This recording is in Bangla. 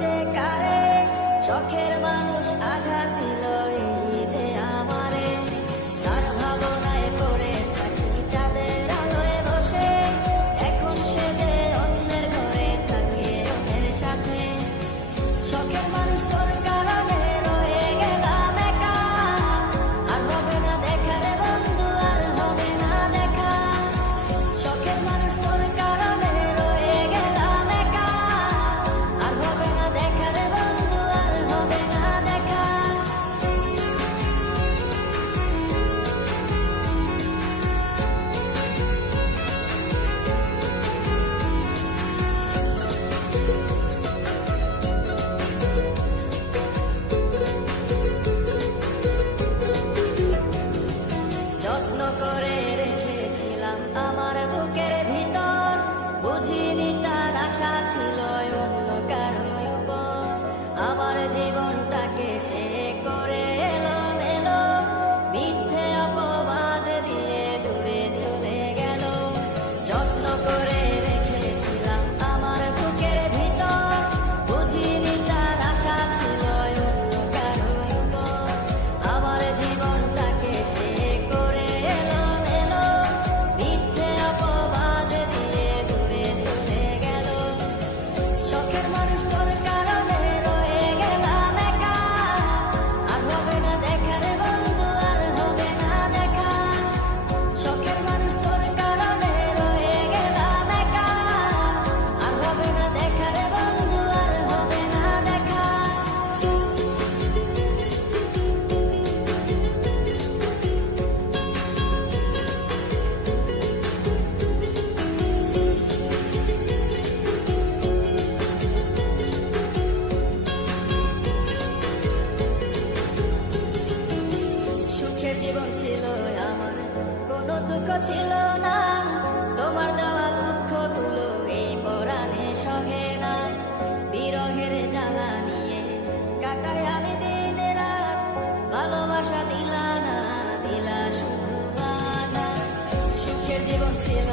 যে কারে চোখের মানুষ আঘাত দিল যে আমারে। তার ভাবনায় পড়ে থাকি চাঁদের আলোয় বসে, এখন সে যে অন্যের ঘরে থাকে অন্যের সাথে। শখের shots he loves. টাকায় আমি ভালোবাসা দিলা না দিলা শুধু জীবন ছিল